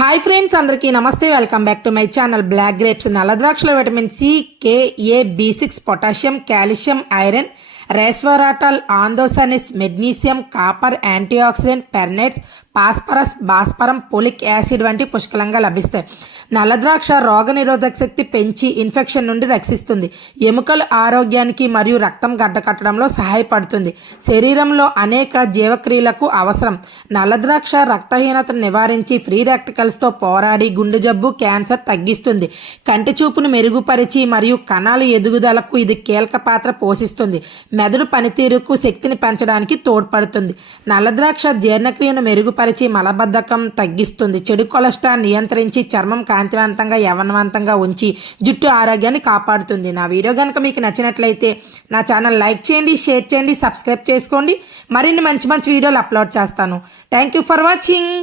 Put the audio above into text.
Hi friends, అందరికీ నమస్తే. Welcome back to my channel. Black grapes నల్ల ద్రాక్షలో విటమిన్ సి, కే, ఏ, బి6, potassium, calcium, iron, resveratrol, anthocyanins, magnesium, copper, antioxidant, పెర్నైట్స్, phosphorus, భాస్వరం, folic acid వంటి పుష్కలంగా లభిస్తాయి. నల్ల ద్రాక్ష రోగనిరోధక శక్తి పెంచి ఇన్ఫెక్షన్ నుండి రక్షిస్తుంది. ఎముకల ఆరోగ్యానికి మరియు రక్తం గడ్డకట్టడంలో సహాయపడుతుంది. శరీరంలో అనేక జీవక్రియలకు అవసరం. నల్ల ద్రాక్ష రక్తహీనతను నివారించి ఫ్రీ రాడికల్స్తో పోరాడి గుండె జబ్బు, క్యాన్సర్ తగ్గిస్తుంది. కంటి చూపును మెరుగుపరిచి మరియు కణాల ఎదుగుదలకు ఇది కీలక పాత్ర పోషిస్తుంది. మెదడు పనితీరుకు శక్తిని పెంచడానికి తోడ్పడుతుంది. నల్ల ద్రాక్ష జీర్ణక్రియను మెరుగుపరిచి మలబద్ధకం తగ్గిస్తుంది. చెడు కొలెస్ట్రాల్ నియంత్రించి చర్మం కాంతివంతంగా యవ్వనవంతంగా ఉంచి జుట్టు ఆరోగ్యాన్ని కాపాడుతుంది. నా వీడియో కనుక మీకు నచ్చినట్లయితే నా ఛానల్ లైక్ చేయండి, షేర్ చేయండి, సబ్స్క్రైబ్ చేసుకోండి. మరిన్ని మంచి మంచి వీడియోలు అప్లోడ్ చేస్తాను. Thank you for watching.